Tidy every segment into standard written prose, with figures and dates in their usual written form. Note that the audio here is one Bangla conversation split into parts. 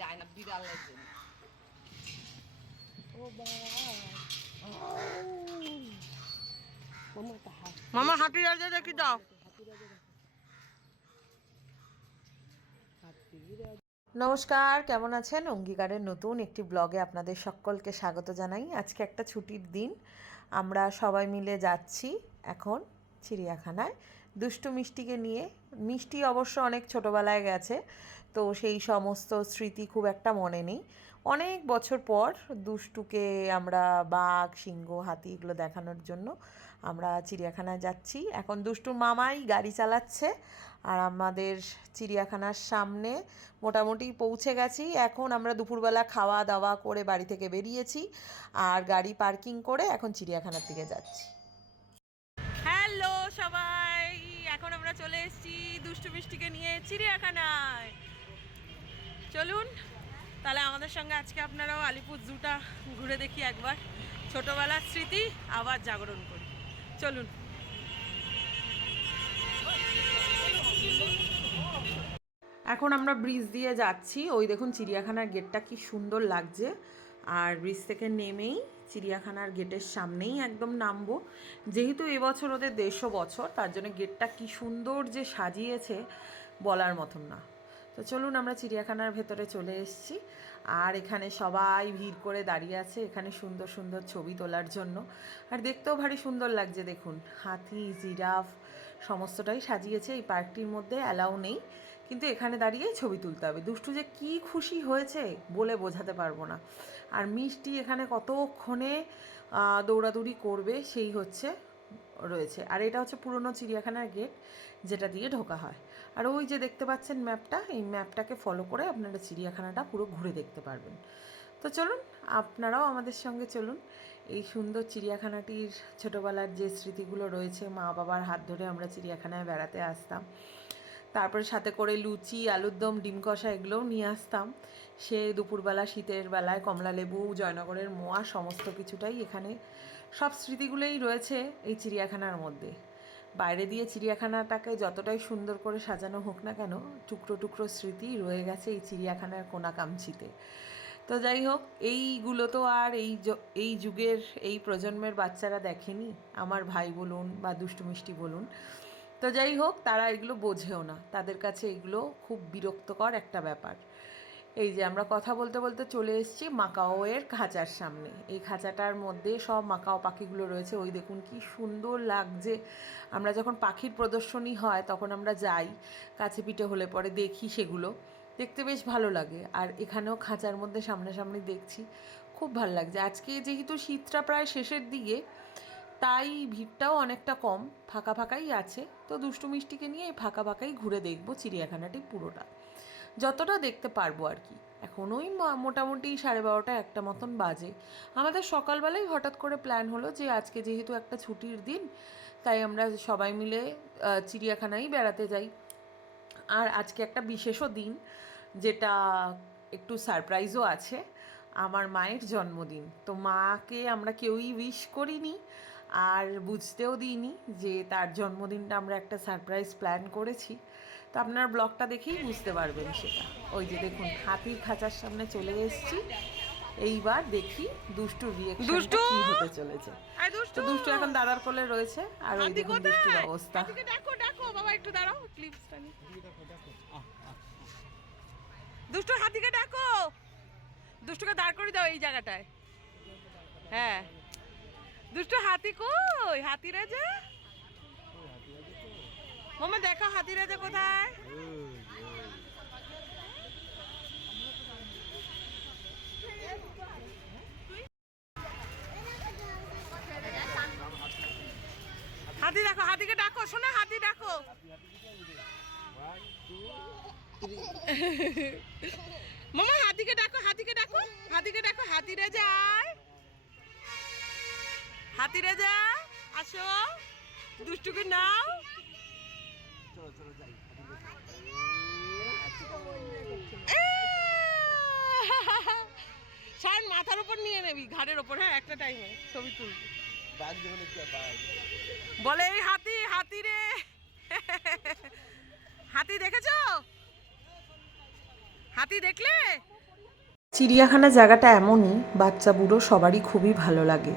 যায় না বিড়ালের জন্য। মামা হাতি রাজা দেখি দাও। নমস্কার, কেমন আছেন? অঙ্গীকারের নতুন একটি ব্লগে আপনাদের সকলকে স্বাগত জানাই। আজকে একটা ছুটির দিন, আমরা সবাই মিলে যাচ্ছি এখন চিড়িয়াখানায় দুষ্টু মিষ্টিকে নিয়ে। মিষ্টি অবশ্য অনেক ছোটোবেলায় গেছে, তো সেই সমস্ত স্মৃতি খুব একটা মনে নেই। অনেক বছর পর দুষ্টুকে আমরা বাঘ, সিংহ, হাতি এগুলো দেখানোর জন্য আমরা চিড়িয়াখানায় যাচ্ছি। এখন দুষ্টুর মামাই গাড়ি চালাচ্ছে, আর আমাদের চিড়িয়াখানার সামনে মোটামুটি পৌঁছে গেছি। এখন আমরা দুপুরবেলা খাওয়া দাওয়া করে বাড়ি থেকে বেরিয়েছি, আর গাড়ি পার্কিং করে এখন চিড়িয়াখানার দিকে যাচ্ছি। হ্যালো সবাই, এখন আমরা চলে এসেছি দুষ্টু মিষ্টিকে নিয়ে চিড়িয়াখানায়। চলুন তাহলে আমাদের সঙ্গে আজকে আপনারাও আলিপুর জুটা ঘুরে দেখি একবার, ছোটবেলার স্মৃতি আবার জাগরণ করি। চলুন। এখন আমরা ব্রিজ দিয়ে যাচ্ছি। ওই দেখুন চিড়িয়াখানার গেটটা কি সুন্দর লাগছে। আর ব্রিজ থেকে নেমেই চিড়িয়াখানার গেটের সামনেই একদম নামবো। যেহেতু এবছর ওদের 150 বছর, তার জন্য গেটটা কি সুন্দর যে সাজিয়েছে বলার মতন না। তো চলুন, আমরা চিড়িয়াখানার ভেতরে চলে এসেছি। আর এখানে সবাই ভিড় করে দাঁড়িয়ে আছে এখানে সুন্দর সুন্দর ছবি তোলার জন্য। আর দেখতেও ভারী সুন্দর লাগছে। দেখুন হাতি, জিরাফ সমস্তটাই সাজিয়েছে। এই পার্কটির মধ্যে অ্যালাউ নেই, কিন্তু এখানে দাঁড়িয়েই ছবি তুলতে হবে। দুষ্টু যে কী খুশি হয়েছে বলে বোঝাতে পারবো না। আর মিষ্টি এখানে কতক্ষণে দৌড়াদৌড়ি করবে সেই রয়েছে। আর এটা হচ্ছে পুরনো চিড়িয়াখানার গেট, যেটা দিয়ে ঢোকা হয়। আর ওই যে দেখতে পাচ্ছেন ম্যাপটা, এই ম্যাপটাকে ফলো করে আপনারা চিড়িয়াখানাটা পুরো ঘুরে দেখতে পারবেন। তো চলুন, আপনারাও আমাদের সঙ্গে চলুন। এই সুন্দর চিড়িয়াখানাটির ছোটোবেলার যে স্মৃতিগুলো রয়েছে, মা বাবার হাত ধরে আমরা চিড়িয়াখানায় বেড়াতে আসতাম, তারপরে সাথে করে লুচি, আলুর দম, ডিম কষা এগুলোও নিয়ে আসতাম। সে দুপুরবেলা শীতের বেলায় কমলা লেবু, জয়নগরের মোয়া সমস্ত কিছুটাই এখানে, সব স্মৃতিগুলোই রয়েছে এই চিড়িয়াখানার মধ্যে। বাইরে দিয়ে চিড়িয়াখানাটাকে যতটাই সুন্দর করে সাজানো হোক না কেন, টুকরো টুকরো স্মৃতি রয়ে গেছে এই চিড়িয়াখানার কোনা কামচিতে। তো যাই হোক, এইগুলো তো আর এই যুগের এই প্রজন্মের বাচ্চারা দেখেনি, আমার ভাই বলুন বা দুষ্টু মিষ্টি বলুন। তো যাই হোক, তারা এগুলো বোঝেও না, তাদের কাছে এগুলো খুব বিরক্তকর একটা ব্যাপার। এই যে আমরা কথা বলতে বলতে চলে এসেছি মাকাওয়ের খাঁচার সামনে। এই খাঁচাটার মধ্যে সব মাকাও পাখিগুলো রয়েছে। ওই দেখুন কি সুন্দর লাগছে। আমরা যখন পাখির প্রদর্শনী হয় তখন আমরা যাই, কাছে পিঠে হলে পরে দেখি, সেগুলো দেখতে বেশ ভালো লাগে। আর এখানেও খাঁচার মধ্যে সামনাসামনি দেখছি, খুব ভালো লাগছে। আজকে যেহেতু শীতটা প্রায় শেষের দিকে, তাই ভিড়টাও অনেকটা কম, ফাঁকা ফাঁকাই আছে। তো দুষ্টু মিষ্টিকে নিয়ে এই ফাঁকা ফাঁকাই ঘুরে দেখবো চিড়িয়াখানাটি পুরোটা, যতটা দেখতে পারবো আর কি। এখন ওই মোটামুটি 12:30 একটা মতন বাজে। আমাদের সকালবেলায় হঠাৎ করে প্ল্যান হলো যে আজকে যেহেতু একটা ছুটির দিন, তাই আমরা সবাই মিলে চিড়িয়াখানায় বেড়াতে যাই। আর আজকে একটা বিশেষও দিন, যেটা একটু সারপ্রাইজও আছে। আমার মায়ের জন্মদিন। তো মাকে আমরা কেউই উইশ করিনি, আর বুঝতেও দিইনি যে তার জন্মদিনটা আমরা একটা সারপ্রাইজ প্ল্যান করেছি। তো আপনার ব্লগটা দেখেই বুঝতে পারবেন সেটা। ওই যে দেখুন হাতির খাঁচার সামনে চলে এসেছি। এইবার দেখি দুষ্টুর রিয়েকশনটা কি হতে চলেছে। তো দুষ্টু এখন দাদার কোলে রয়েছে, আর ওই দেখুন দুষ্টুর অবস্থা। দেখো দেখো বাবা, একটু দাঁড়াও, ক্লিপসটা নি। দুষ্টু হাতিকে ডাকো, দুষ্টুকে দাঁড় করে দাও এই জায়গাটায়। হ্যাঁ, দুষ্টু হাতি কই? হাতি রাজা মামা দেখো, হাতি রাজা কোথায়? হাতি দেখো, হাতিকে ডাকো, শোনা, হাতি ডাকো। মামা হাতিকে ডাকো, হাতিকে ডাকো, হাতিকে ডাকো, হাতি রাজা আয়, হাতি রাজা আসো, দুষ্টুকে নাও। শান মাথার উপর নিয়ে নেবি, ঘাড়ের উপর, হ্যাঁ একটা টাইমে ছবি তুলবি। বলে এই হাতি, হাতি রে হাতি দেখেছো? হাতি দেখলে? চিড়িয়াখানা জায়গাটা এমনই, বাচ্চা বুড়ো সবারই খুবই ভালো লাগে।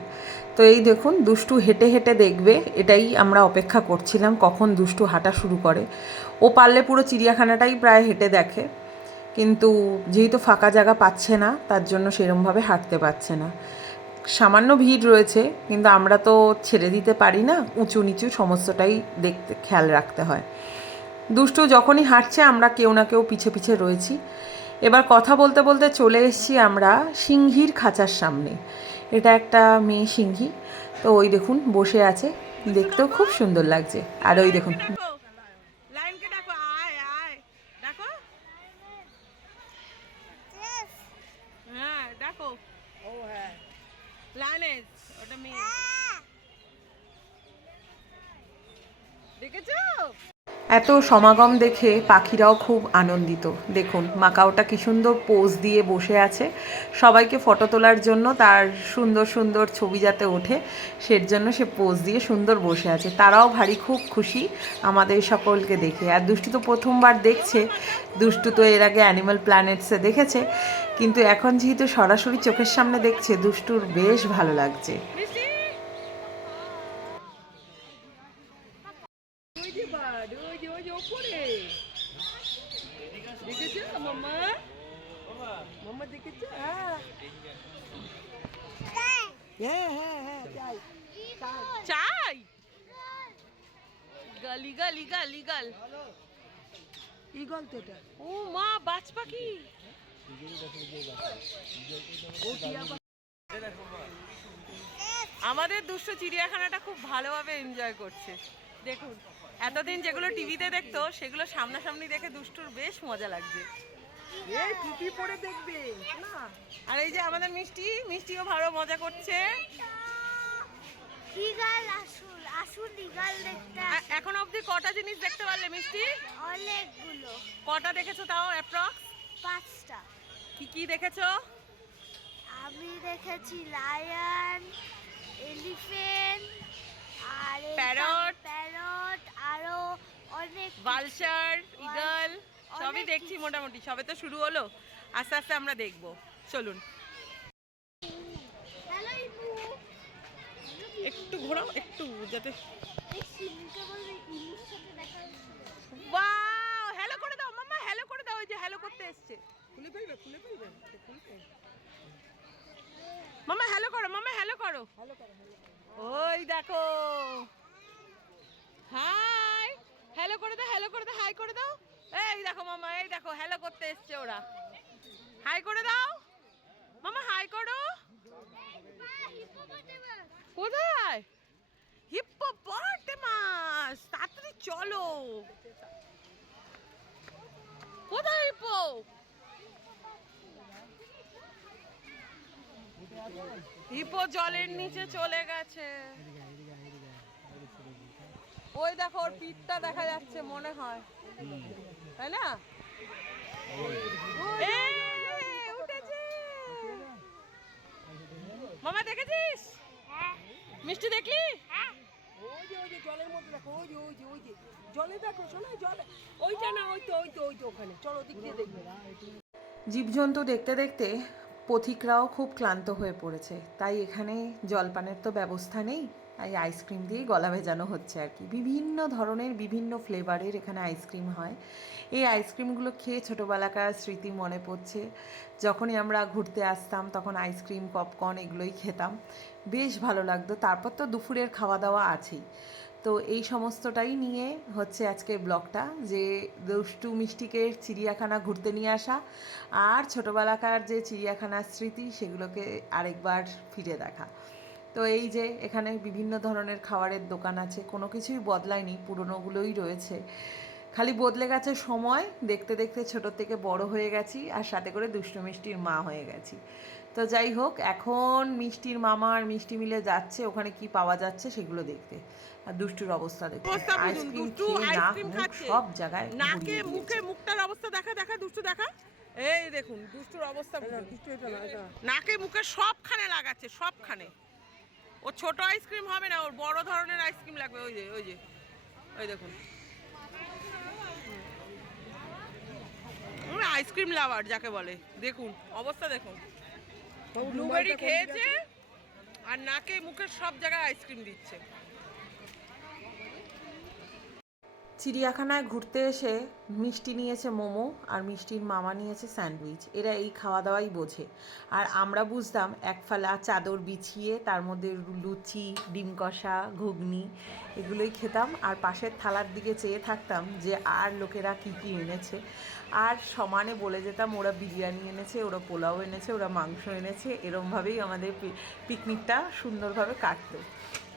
তো এই দেখুন দুষ্টু হেঁটে হেঁটে দেখবে, এটাই আমরা অপেক্ষা করছিলাম কখন দুষ্টু হাঁটা শুরু করে। ও পারলে পুরো চিড়িয়াখানাটাই প্রায় হেঁটে দেখে, কিন্তু যেহেতু ফাঁকা জায়গা পাচ্ছে না তার জন্য সেরমভাবে হাঁটতে পারছে না। সামান্য ভিড় রয়েছে, কিন্তু আমরা তো ছেড়ে দিতে পারি না, উঁচু নিচু সমস্তটাই দেখতে খেয়াল রাখতে হয়। দুষ্টু যখনই হাঁটছে আমরা কেউ না কেউ পিছে পিছে রয়েছি। এবার কথা বলতে বলতে চলে এসেছি আমরা সিংহীর খাঁচার সামনে। এটা একটা মেয়ে সিংহী, তো ওই দেখুন বসে আছে, দেখতেও খুব সুন্দর লাগছে। আর ওই দেখুন লাইনকে ডাকো, আয় আয় ডাকো, হ্যাঁ ডাকো, ও হ্যাঁ লাইনেজ, ওটা মেয়ে দেখেছো? এত সমাগম দেখে পাখিরাও খুব আনন্দিত। দেখুন মাকাওটা কি সুন্দর পোজ দিয়ে বসে আছে, সবাইকে ফটো তোলার জন্য, তার সুন্দর সুন্দর ছবি যাতে ওঠে সের জন্য সে পোজ দিয়ে সুন্দর বসে আছে। তারাও ভারী খুব খুশি আমাদের সকলকে দেখে। আর দুষ্টু তো প্রথমবার দেখছে, দুষ্টু তো এর আগে অ্যানিমাল প্ল্যানেটসে দেখেছে, কিন্তু এখন যেহেতু সরাসরি চোখের সামনে দেখছে দুষ্টুর বেশ ভালো লাগছে। চাই গালি গালি গালি গাল, ইগল তো এটা, ও মা বাজ পাখি। আমাদের দুষ্টু চিড়িয়াখানাটা খুব ভালোভাবে এনজয় করছে। দেখুন এতদিন যেগুলো টিভিতে দেখতো সেগুলো সামনাসামনি দেখে দুষ্টুর বেশ মজা লাগছে। এই টুপি পরে দেখবে না। আর এই যে আমাদের মিষ্টি, মিষ্টিও ভালো মজা করছে। ইগল আসুন, আসুন ইগল দেখতে। এখন অবধি কটা জিনিস দেখতে পারলে মিষ্টি? অনেকগুলো। কটা দেখেছো তাও অ্যাপ্রক্স? 5টা। কি কি দেখেছো? আমি দেখেছি লায়ন, এলিফ্যান্ট, আর প্যারট, প্যারট, আরো অনেক ভালচার, ইগল, সবই অনেক দেখছি মোটামুটি। সবে তো শুরু হলো, আস্তে আস্তে আমরা দেখবো। চলুন হ্যালো ইমু, একটু ঘোরাও, একটু যাতে। এই সিমুকে বলবে ইমুর সাথে দেখা হয়েছিল। ওয়াও, হ্যালো করে দাও মাম্মা, হ্যালো করে দাও, ওই যে হ্যালো করতে এসেছে। খুলে ফেলবে, খুলে ফেলবে, খুলবে। মাম্মা হ্যালো করো, মাম্মা হ্যালো করো, হ্যালো করো, ওই দেখো, হাই, হ্যালো করে দাও, হ্যালো করে দাও, হাই করে দাও। এই দেখো মাম্মা, এই দেখো হ্যালো করতে এসেছে ওরা। হাই করে দাও মাম্মা, হাই করো। কোথায়? হিপ্পোপটেমাস, তাড়াতাড়ি চলো। কোথায় হিপ্পো? হিপ্পো জলের নিচে চলে গেছে। ওই দেখো ওর পিঠটা দেখা যাচ্ছে মনে হয়, তাই না? উঠেছে। মামা দেখেছিস? মিষ্টি দেখলি? ওই যে জলের মধ্যে দেখো, ওই যে জলে দেখো, শোনো জলে, ওইটা না, ওই তো ওখানে, চলো দিক দিয়ে দেখবে। জীবজন্তু দেখতে দেখতে পথিকরাও খুব ক্লান্ত হয়ে পড়েছে, তাই এখানে জলপানের তো ব্যবস্থা নেই, তাই আইসক্রিম দিয়েই গলা ভেজানো হচ্ছে আর কি। বিভিন্ন ধরনের বিভিন্ন ফ্লেভারের এখানে আইসক্রিম হয়। এই আইসক্রিমগুলো খেয়ে ছোটোবেলাকার স্মৃতি মনে পড়ছে। যখনই আমরা ঘুরতে আসতাম তখন আইসক্রিম, পপকর্ন এগুলোই খেতাম, বেশ ভালো লাগতো। তারপর তো দুপুরের খাওয়া দাওয়া আছেই। তো এই সমস্তটাই নিয়ে হচ্ছে আজকের ব্লগটা, যে দুষ্টু মিষ্টিকে চিড়িয়াখানা ঘুরতে নিয়ে আসা আর ছোটোবেলাকার যে চিড়িয়াখানার স্মৃতি সেগুলোকে আরেকবার ফিরে দেখা। তো এই যে এখানে বিভিন্ন ধরনের খাবারের দোকান আছে, কোনো কিছুই বদলায়নি, পুরনোগুলোই রয়েছে, খালি বদলে গেছে সময়। দেখতে দেখতে ছোটোর থেকে বড় হয়ে গেছি, আর সাথে করে দুষ্টু মিষ্টির মা হয়ে গেছি। তো যাই হোক, এখন মিষ্টির মামা আর মিষ্টি মিলে যাচ্ছে ওখানে কি পাওয়া যাচ্ছে সেগুলো দেখতে। আর দুষ্টুর অবস্থা দেখুন, অবস্থা বুঝুন, আইসক্রিম দুষ্টু খেয়ে নাক আইসক্রিম মুখ খাচ্ছে, সব জায়গায় নাকে ঘুরিয়ে মুখে দিয়েছে। মুখটার অবস্থা দেখা, দেখা দুষ্টু দেখা, এই দেখুন দুষ্টুর অবস্থা বুঝুন। দুষ্টু এটা না, এটা নাকে মুখে সবখানে লাগাচ্ছে, সবখানে। ও ছোট আইসক্রিম হবে না, ওর বড় ধরনের আইসক্রিম লাগবে। ওই যে ওই যে ওই দেখুন, আইসক্রিম লাভার যাকে বলে। দেখুন অবস্থা দেখুন, ব্লুবেরি খেয়েছে আর নাকে মুখে সব জায়গায় আইসক্রিম দিচ্ছে। চিড়িয়াখানায় ঘুরতে এসে মিষ্টি নিয়েছে মোমো আর মিষ্টির মামা নিয়েছে স্যান্ডউইচ। এরা এই খাওয়া দাওয়াই বোঝে। আর আমরা বুঝতাম এক ফালা চাদর বিছিয়ে তার মধ্যে লুচি, ডিম কষা, ঘুগনি এগুলোই খেতাম, আর পাশের থালার দিকে চেয়ে থাকতাম যে আর লোকেরা কী কী এনেছে। আর সমানে বলে যেতাম ওরা বিরিয়ানি এনেছে, ওরা পোলাও এনেছে, ওরা মাংস এনেছে। এরমভাবেই আমাদের পিকনিকটা সুন্দরভাবে কাটতো।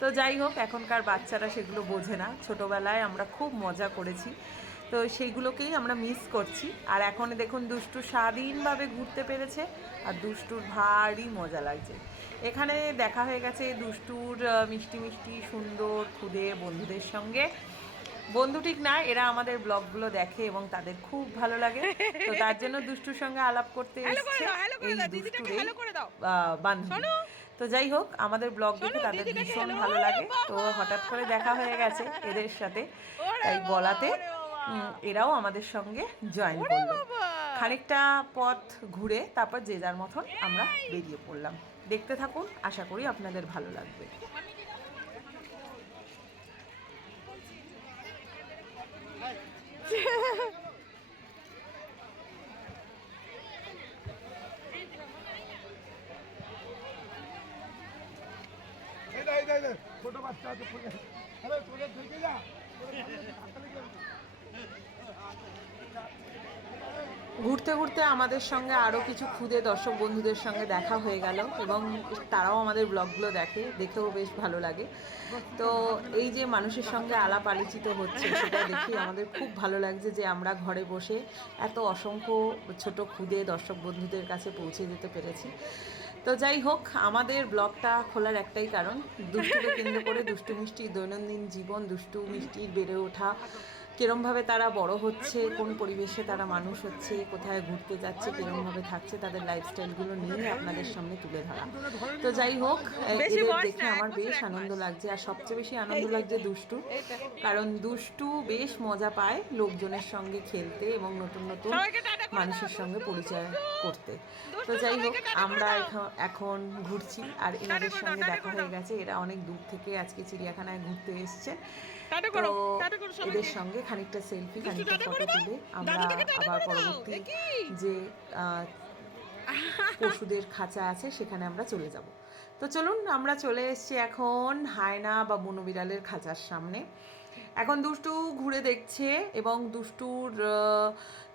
তো যাই হোক, এখনকার বাচ্চারা সেগুলো বোঝে না। ছোটোবেলায় আমরা খুব মজা করেছি, তো সেইগুলোকেই আমরা মিস করছি। আর এখন দেখুন দুষ্টু স্বাধীনভাবে ঘুরতে পেরেছে আর দুষ্টুর ভারী মজা লাগছে। এখানে দেখা হয়ে গেছে দুষ্টুর মিষ্টি মিষ্টি সুন্দর খুদে বন্ধুদের সঙ্গে। বন্ধু ঠিক না, এরা আমাদের ব্লগগুলো দেখে এবং তাদের খুব ভালো লাগে, তো তার জন্য দুষ্টুর সঙ্গে আলাপ করতে এসেছে এই দুষ্টুর এই বান্ধবী। তো যাই হোক, আমাদের ব্লগ দেখে তাদের ভীষণ ভালো লাগে, তো হঠাৎ করে দেখা হয়ে গেছে এদের সাথে, তাই বলাতে এরাও আমাদের সঙ্গে জয়েন করলো। খানিকটা পথ ঘুরে তারপর যে যার মতন আমরা বেরিয়ে পড়লাম। দেখতে থাকুন, আশা করি আপনাদের ভালো লাগবে। ছোট বাচ্চা আছে, তোদের থেকে যা। ঘুরতে ঘুরতে আমাদের সঙ্গে আরও কিছু খুদে দর্শক বন্ধুদের সঙ্গে দেখা হয়ে গেল এবং তারাও আমাদের ব্লগগুলো দেখেও বেশ ভালো লাগে। তো এই যে মানুষের সঙ্গে আলাপ আলোচিত হচ্ছে সেটা দেখে আমাদের খুব ভালো লাগছে যে আমরা ঘরে বসে এত অসংখ্য ছোট খুদে দর্শক বন্ধুদের কাছে পৌঁছে যেতে পেরেছি। তো যাই হোক, আমাদের ব্লগটা খোলার একটাই কারণ, দুষ্টুকে কেন্দ্র করে দুষ্টু মিষ্টির দৈনন্দিন জীবন, দুষ্টু মিষ্টির বেড়ে ওঠা, কিরমভাবে তারা বড় হচ্ছে, কোন পরিবেশে তারা মানুষ হচ্ছে, কোথায় ঘুরতে যাচ্ছে, কিরমভাবে থাকছে, তাদের লাইফস্টাইলগুলো নিয়ে আপনাদের সামনে তুলে ধরা। তো যাই হোক, এদের দেখে আমার বেশ আনন্দ লাগছে, আর সবচেয়ে বেশি আনন্দ লাগছে দুষ্টু, কারণ দুষ্টু বেশ মজা পায় লোকজনের সঙ্গে খেলতে এবং নতুন নতুন মানুষের সঙ্গে পরিচয় করতে। তো যাই হোক, আমরা এখন ঘুরছি আর এনাদের সঙ্গে দেখা হয়ে গেছে। এরা অনেক দূর থেকে আজকে চিড়িয়াখানায় ঘুরতে এসছে, তো এদের সঙ্গে খানিকটা সেলফি, খানিকটা ফটো তুলে আমরা আবার পরবর্তী যে পশুদের খাঁচা আছে সেখানে আমরা চলে যাব। তো চলুন, আমরা চলে এসেছি এখন হায়না বা বনবিড়ালের খাঁচার সামনে। এখন দুষ্টু ঘুরে দেখছে এবং দুষ্টুর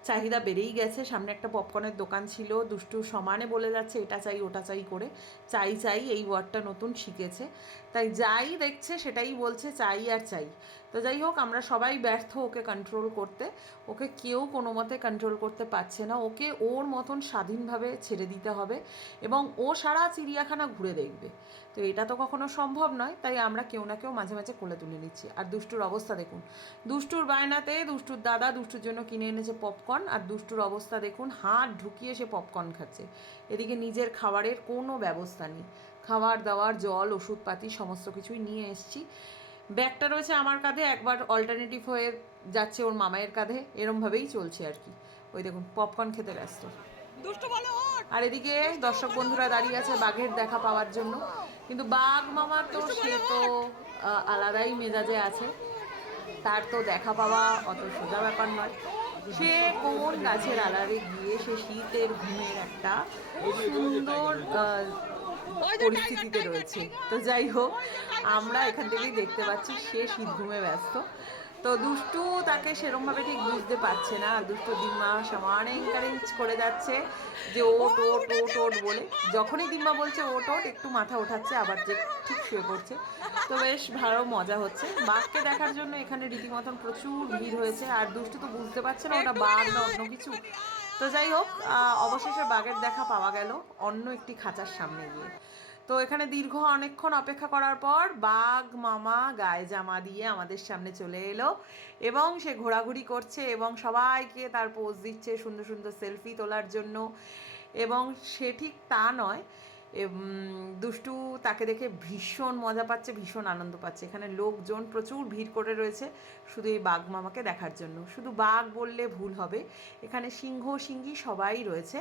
চাহিদা বেড়েই গেছে। সামনে একটা পপকর্নের দোকান ছিল, দুষ্টু সমানে বলে যাচ্ছে এটা চাই ওটা চাই করে। চাই চাই এই ওয়ার্ডটা নতুন শিখেছে, তাই যাই দেখছে সেটাই বলছে চাই আর চাই। তো যাই হোক, আমরা সবাই ব্যর্থ ওকে কন্ট্রোল করতে, ওকে কেউ কোনো মতে কন্ট্রোল করতে পারছে না। ওকে ওর মতন স্বাধীনভাবে ছেড়ে দিতে হবে এবং ও সারা চিড়িয়াখানা ঘুরে দেখবে। তো এটা তো কখনো সম্ভব নয়, তাই আমরা কেউ না কেউ মাঝে মাঝে কোলে তুলে নিচ্ছি। আর দুষ্টুর অবস্থা দেখুন, দুষ্টুর বায়নাতে দুষ্টুর দাদা দুষ্টুর জন্য কিনে এনেছে পপকর্ন, আর দুষ্টুর অবস্থা দেখুন, হাত ঢুকিয়ে সে পপকর্ন খাচ্ছে। এদিকে নিজের খাবারের কোনো ব্যবস্থা নেই, খাবার দাবার জল ওষুধপাতি সমস্ত কিছুই নিয়ে এসছি। ব্যাগটা রয়েছে আমার কাঁধে, একবার অল্টারনেটিভ হয়ে যাচ্ছে ওর মামায়ের কাঁধে, এরমভাবেই চলছে আর কি। ওই দেখুন পপকর্ন খেতে ব্যস্ত। আর এদিকে দর্শক বন্ধুরা দাঁড়িয়ে আছে বাঘের দেখা পাওয়ার জন্য, কিন্তু বাঘ মামা তো সে তো আলাদাই মেজাজে আছে, তার তো দেখা পাওয়া অত সোজা ব্যাপার নয়। সে কোন গাছের আড়ালে গিয়ে সে শীতের ঘুমের একটা সুন্দর পরিস্থিতিতে রয়েছে। তো যাই হোক, আমরা এখান থেকেই দেখতে পাচ্ছি সে শীত ঘুমে ব্যস্ত। তো দুষ্টু তাকে সেরকমভাবে ঠিক বুঝতে পারছে না, আর দুষ্টু দিম্মা সমানে এনকারেজ করে যাচ্ছে যে ওট ওট ওট ওট বলে। যখনই দিম্মা বলছে ওট ওট একটু মাথা ওঠাচ্ছে, আবার যে ঠিক শুয়ে পড়ছে। তো বেশ ভালো মজা হচ্ছে। বাঘকে দেখার জন্য এখানে রীতিমতন প্রচুর ভিড় হয়েছে, আর দুষ্টু তো বুঝতে পারছে না ওটা বাঘ না অন্য কিছু। তো যাই হোক, অবশেষে বাঘের দেখা পাওয়া গেল অন্য একটি খাঁচার সামনে গিয়ে। তো এখানে দীর্ঘ অনেকক্ষণ অপেক্ষা করার পর বাঘ মামা গায়ে জামা দিয়ে আমাদের সামনে চলে এলো এবং সে ঘোরাঘুরি করছে এবং সবাইকে তার পোজ দিচ্ছে সুন্দর সুন্দর সেলফি তোলার জন্য। এবং সে ঠিক তা নয়, দুষ্টু তাকে দেখে ভীষণ মজা পাচ্ছে, ভীষণ আনন্দ পাচ্ছে। এখানে লোকজন প্রচুর ভিড় করে রয়েছে শুধু এই বাঘ মামাকে দেখার জন্য। শুধু বাঘ বললে ভুল হবে, এখানে সিংহ সিংহী সবাই রয়েছে।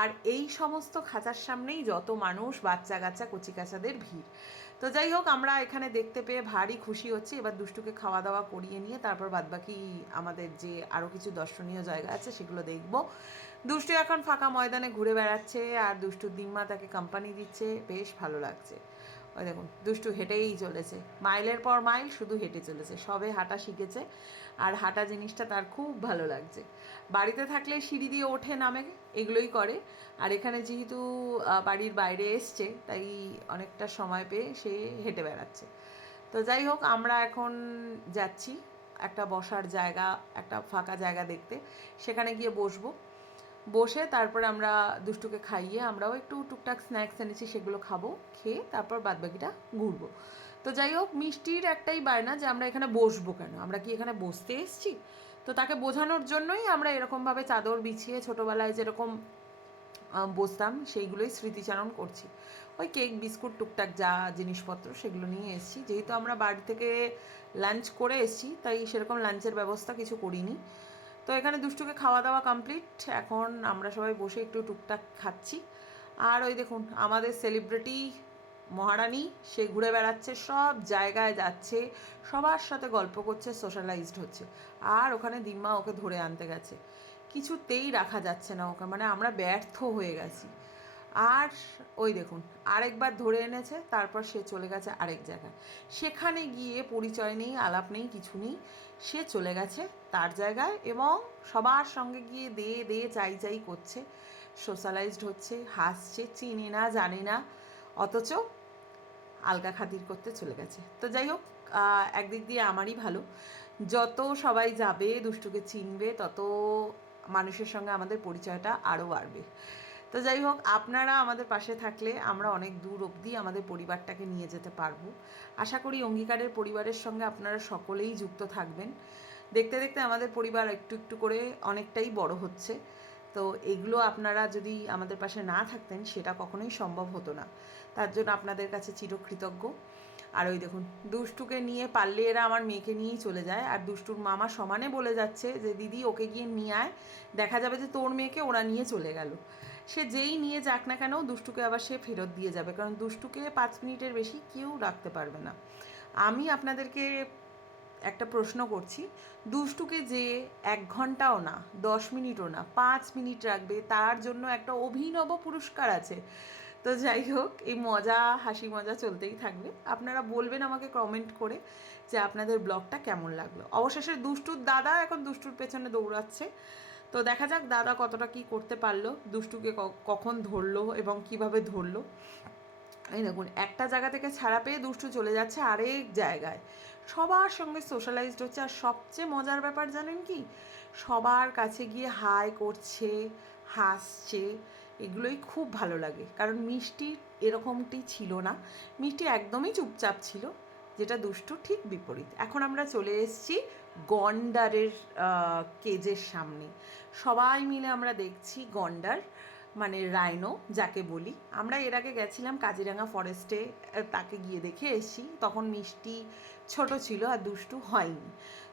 আর এই সমস্ত খাঁচার সামনেই যত মানুষ, বাচ্চা কাচ্চা কচি কাচাদের ভিড়। তো যাই হোক, আমরা এখানে দেখতে পেয়ে ভারী খুশি হচ্ছি। এবার দুষ্টুকে খাওয়া দাওয়া করিয়ে নিয়ে তারপর বাদবাকি আমাদের যে আরও কিছু দর্শনীয় জায়গা আছে সেগুলো দেখব। দুষ্টু এখন ফাঁকা ময়দানে ঘুরে বেড়াচ্ছে আর দুষ্টুর দিম্মা তাকে কোম্পানি দিচ্ছে, বেশ ভালো লাগছে। ওই দেখুন, দুষ্টু হেঁটেই চলেছে, মাইলের পর মাইল শুধু হেঁটে চলেছে। সবে হাঁটা শিখেছে আর হাঁটা জিনিসটা তার খুব ভালো লাগছে। বাড়িতে থাকলে সিঁড়ি দিয়ে ওঠে নামে এগুলোই করে, আর এখানে যেহেতু বাড়ির বাইরে এসছে তাই অনেকটা সময় পেয়ে সে হেঁটে বেড়াচ্ছে। তো যাই হোক, আমরা এখন যাচ্ছি একটা বসার জায়গা, একটা ফাঁকা জায়গা দেখতে। সেখানে গিয়ে বসে তারপর আমরা দুষ্টুকে খাইয়ে আমরাও একটু টুকটাক স্ন্যাক্স এনেছি, সেগুলো খাবো, খেয়ে তারপর বাদবাকিটা ঘুরবো। তো যাই হোক, মিষ্টির একটাই বায়না যে আমরা এখানে বসবো কেন, আমরা কি এখানে বসতে এসেছি? তো তাকে বোঝানোর জন্যই আমরা এরকমভাবে চাদর বিছিয়ে ছোটোবেলায় যেরকম বসতাম সেইগুলোই স্মৃতিচারণ করছি। ওই কেক বিস্কুট টুকটাক যা জিনিসপত্র সেগুলো নিয়ে এসেছি। যেহেতু আমরা বাড়ি থেকে লাঞ্চ করে এসেছি তাই সেরকম লাঞ্চের ব্যবস্থা কিছু করিনি। তো এখানে দুষ্টুকে খাওয়া দাওয়া কমপ্লিট, এখন আমরা সবাই বসে একটু টুকটাক খাচ্ছি। আর ওই দেখুন আমাদের সেলিব্রিটি মহারানী, সে ঘুরে বেড়াচ্ছে, সব জায়গায় যাচ্ছে, সবার সাথে গল্প করছে, সোশ্যালাইজড হচ্ছে। আর ওখানে দিম্মা ওকে ধরে আনতে গেছে, কিছুতেই রাখা যাচ্ছে না ওকে, মানে আমরা ব্যর্থ হয়ে গেছি। আর ওই দেখুন আরেকবার ধরে এনেছে, তারপর সে চলে গেছে আরেক জায়গায়। সেখানে গিয়ে পরিচয় নেই, আলাপ নেই, কিছু নেই, সে চলে গেছে তার জায়গায় এবং সবার সঙ্গে গিয়ে দে চাই চাই করছে, সোশ্যালাইজড হচ্ছে, হাসছে, চিনি না জানি না, অথচ আলগা খাতির করতে চলে গেছে। তো যাই হোক, একদিক দিয়ে আমারই ভালো, যত সবাই যাবে দুষ্টুকে চিনবে তত মানুষের সঙ্গে আমাদের পরিচয়টা আরও বাড়বে। তো যাই হোক, আপনারা আমাদের পাশে থাকলে আমরা অনেক দূর অবধি আমাদের পরিবারটাকে নিয়ে যেতে পারবো। আশা করি অঙ্গীকারের পরিবারের সঙ্গে আপনারা সকলেই যুক্ত থাকবেন। দেখতে দেখতে আমাদের পরিবার একটু একটু করে অনেকটাই বড় হচ্ছে। তো এগুলো আপনারা যদি আমাদের পাশে না থাকতেন সেটা কখনোই সম্ভব হতো না। তার জন্য আপনাদের কাছে চিরকৃতজ্ঞ। আর ওই দেখুন, দুষ্টুকে নিয়ে পারলে এরা আমার মেয়েকে নিয়েই চলে যায়, আর দুষ্টুর মামা সমানে বলে যাচ্ছে যে দিদি ওকে গিয়ে নিয়ে আয়, দেখা যাবে যে তোর মেয়েকে ওরা নিয়ে চলে গেল। সে যেই নিয়ে যাক না কেন, দুষ্টুকে আবার সে ফেরত দিয়ে যাবে, কারণ দুষ্টুকে 5 মিনিটের বেশি কেউ রাখতে পারবে না। আমি আপনাদেরকে একটা প্রশ্ন করছি, দুষ্টুকে যে 1 ঘন্টাও না, 10 মিনিটও না, 5 মিনিট রাখবে, তার জন্য একটা অভিনব পুরস্কার আছে। তো যাই হোক, এই মজা হাসি মজা চলতেই থাকবে। আপনারা বলবেন আমাকে কমেন্ট করে যে আপনাদের ব্লগটা কেমন লাগলো। অবশেষে দুষ্টুর দাদা এখন দুষ্টুর পেছনে দৌড়াচ্ছে। তো দেখা যাক দাদা কতটা কি করতে পারলো, দুষ্টুকে কখন ধরলো এবং কিভাবে ধরলো। এই দেখুন, একটা জায়গা থেকে ছাড়া পেয়ে দুষ্টু চলে যাচ্ছে আরেক জায়গায়, সবার সঙ্গে সোশ্যালাইজড হচ্ছে। আর সবচেয়ে মজার ব্যাপার জানেন কি, সবার কাছে গিয়ে হাই করছে, হাসছে, এগুলোই খুব ভালো লাগে। কারণ মিষ্টি এরকমটি ছিল না, মিষ্টি একদমই চুপচাপ ছিল, যেটা দুষ্টু ঠিক বিপরীত। এখন আমরা চলে এসেছি গন্ডারের কেজের সামনে। সবাই মিলে আমরা দেখছি গন্ডার, মানে রাইনো যাকে বলি। আমরা এর আগে গেছিলাম কাজিরাঙা ফরেস্টে, তাকে গিয়ে দেখে এসেছি, তখন মিষ্টি ছোট ছিল আর দুষ্টু হয়নি।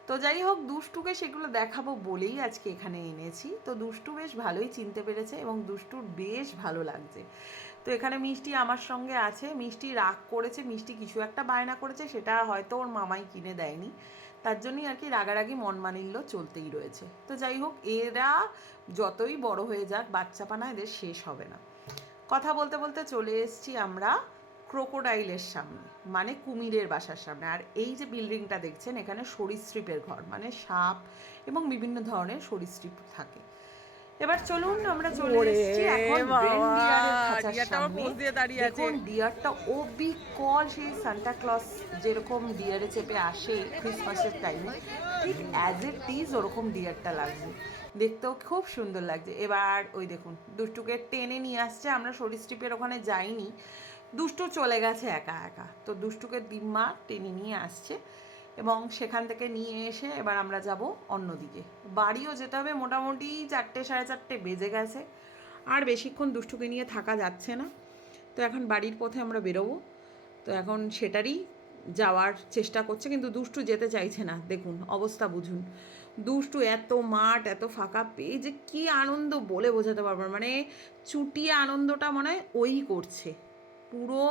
তো যাই হোক, দুষ্টুকে সেগুলো দেখাবো বলেই আজকে এখানে এনেছি। তো দুষ্টু বেশ ভালোই চিনতে পেরেছে এবং দুষ্টুর বেশ ভালো লাগছে। তো এখানে মিষ্টি আমার সঙ্গে আছে, মিষ্টি রাগ করেছে, মিষ্টি কিছু একটা বায়না করেছে, সেটা হয়তো ওর মামাই কিনে দেয়নি, তার জন্যই আর কি রাগারাগি মনমানিল্য চলতেই রয়েছে। তো যাই হোক, এরা যতই বড় হয়ে যাক, বাচ্চাপানা এদের শেষ হবে না। কথা বলতে বলতে চলে এসেছি আমরা ক্রোকোডাইলের সামনে, মানে কুমিরের বাসার সামনে। আর এই যে বিল্ডিংটা দেখছেন, এখানে সরীসৃপের ঘর, মানে সাপ এবং বিভিন্ন ধরনের সরীসৃপ থাকে। এবার চলুন আমরা চলে এসেছি এখন রেনডিয়ারের খাঁচার সামনে। দেখুন ডিয়ারটা অবিকল সেই সান্টা ক্লজ যেরকম ডিয়ারে চেপে আসে ক্রিসমাসের টাইমে, ঠিক অ্যাজ ইট ইজ ওরকম ডিয়ারটা লাগছে, দেখতেও খুব সুন্দর লাগছে। এবার ওই দেখুন দুষ্টুকে টেনে নিয়ে আসছে, আমরা সরীসৃপের ওখানে যাইনি, দুষ্টু চলে গেছে একা একা, তো দুষ্টুকে দিম্মা টেনে নিয়ে আসছে এবং সেখান থেকে নিয়ে এসে এবার আমরা যাব অন্যদিকে। বাড়িও যেতে হবে, মোটামুটি 4টে সাড়ে 4টে বেজে গেছে, আর বেশিক্ষণ দুষ্টুকে নিয়ে থাকা যাচ্ছে না। তো এখন বাড়ির পথে আমরা বেরোবো, তো এখন সেটারই যাওয়ার চেষ্টা করছে, কিন্তু দুষ্টু যেতে চাইছে না। দেখুন অবস্থা বুঝুন, দুষ্টু এত মাঠ এত ফাঁকা পেয়ে যে কী আনন্দ বলে বোঝাতে পারবো না, মানে চুটিয়ে আনন্দটা মনে হয় ওই করছে পুরো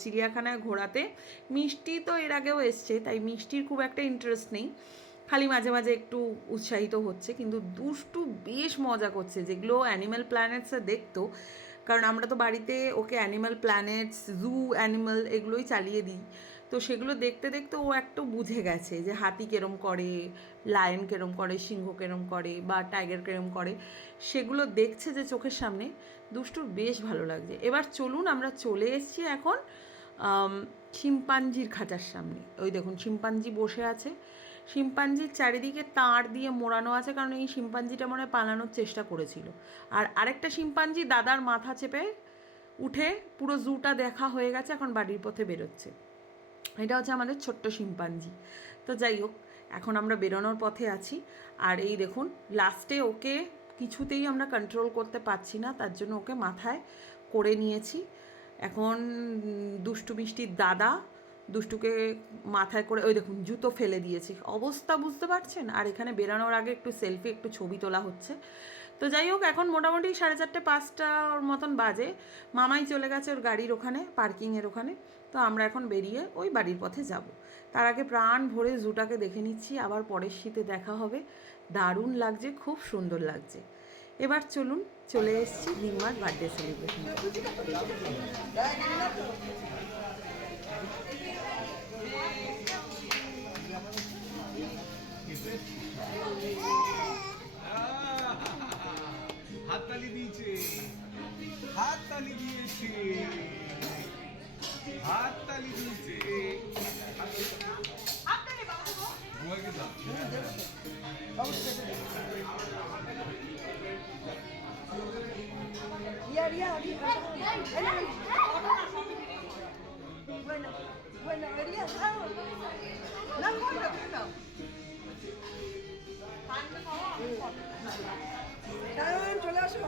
চিড়িয়াখানায় ঘোরাতে। মিষ্টি তো এর আগেও এসছে, তাই মিষ্টির খুব একটা ইন্টারেস্ট নেই, খালি মাঝে মাঝে একটু উৎসাহিত হচ্ছে, কিন্তু দুষ্টু বেশ মজা করছে। যেগুলো অ্যানিম্যাল প্ল্যানেটসে দেখতো, কারণ আমরা তো বাড়িতে ওকে অ্যানিম্যাল প্ল্যানেটস, জু অ্যানিম্যাল এগুলোই চালিয়ে দিই, তো সেগুলো দেখতে দেখতে ও একটু বুঝে গেছে যে হাতি কেরম করে, লায়ন কেরম করে, সিংহ কেরম করে, বা টাইগার কেরম করে, সেগুলো দেখছে যে চোখের সামনে। দুষ্টুর বেশ ভালো লাগছে। এবার চলুন, আমরা চলে এসেছি এখন শিম্পাঞ্জির খাঁচার সামনে। ওই দেখুন শিম্পাঞ্জি বসে আছে, শিম্পাঞ্জির চারিদিকে তার দিয়ে মোড়ানো আছে, কারণ এই শিম্পাঞ্জিটা মনে হয় পালানোর চেষ্টা করেছিল। আর আরেকটা শিম্পাঞ্জি দাদার মাথা চেপে উঠে পুরো জুটা দেখা হয়ে গেছে, এখন বাড়ির পথে বেরোচ্ছে। এটা হচ্ছে আমাদের ছোট্ট শিম্পাঞ্জি। তো যাই হোক, এখন আমরা বেরোনোর পথে আছি, আর এই দেখুন লাস্টে ওকে কিছুতেই আমরা কন্ট্রোল করতে পারছি না, তার জন্য ওকে মাথায় করে নিয়েছি। এখন দুষ্টু মিষ্টির দাদা দুষ্টুকে মাথায় করে, ওই দেখুন জুতো ফেলে দিয়েছি, অবস্থা বুঝতে পারছেন। আর এখানে বেরানোর আগে একটু সেলফি, একটু ছবি তোলা হচ্ছে। তো যাই হোক, এখন মোটামুটি 4:30 5টার মতন বাজে। মামাই চলে গেছে ওর গাড়ির ওখানে, পার্কিংয়ের ওখানে। তো আমরা এখন বেরিয়ে ওই বাড়ির পথে যাব। তার আগে প্রাণ ভরে জুটাকে দেখে নিচ্ছি, আবার পরের শীতে দেখা হবে। দারুণ লাগছে, খুব সুন্দর লাগছে। এবার চলুন, চলে এসেছি দিম্মার বার্থডে সেলিব্রেশন। হাততালি দিয়েছে, হাততালি দিয়েছে, হাততালি দিয়েছে। তোমাকে দাও। চলে আসো।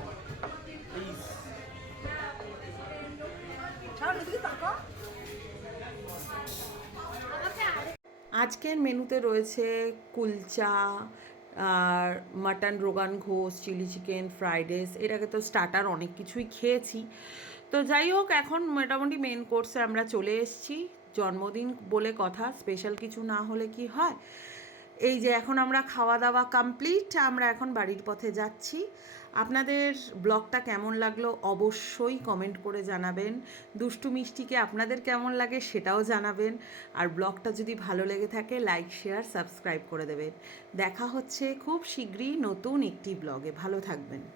ছাড়, এদিকে তাকা। আজকের মেনুতে রয়েছে কুলচা, আর mutton rogan josh, chilli chicken, fried rice. এর আগে তো স্টার্টার অনেক কিছুই খেয়েছি। তো যাই হোক, এখন মোটামুটি মেন কোর্সে আমরা চলে এসেছি। জন্মদিন বলে কথা, স্পেশাল কিছু না হলে কি হয়। এই যে এখন আমরা খাওয়া দাওয়া কমপ্লিট, আমরা এখন বাড়ির পথে যাচ্ছি। আপনাদের ব্লগটা কেমন লাগলো অবশ্যই কমেন্ট করে জানাবেন। দুষ্টু মিষ্টিকে আপনাদের কেমন লাগে সেটাও জানাবেন। আর ব্লগটা যদি ভালো লেগে থাকে লাইক, শেয়ার, সাবস্ক্রাইব করে দেবেন। দেখা হচ্ছে খুব শীঘ্রই নতুন একটি ব্লগে। ভালো থাকবেন।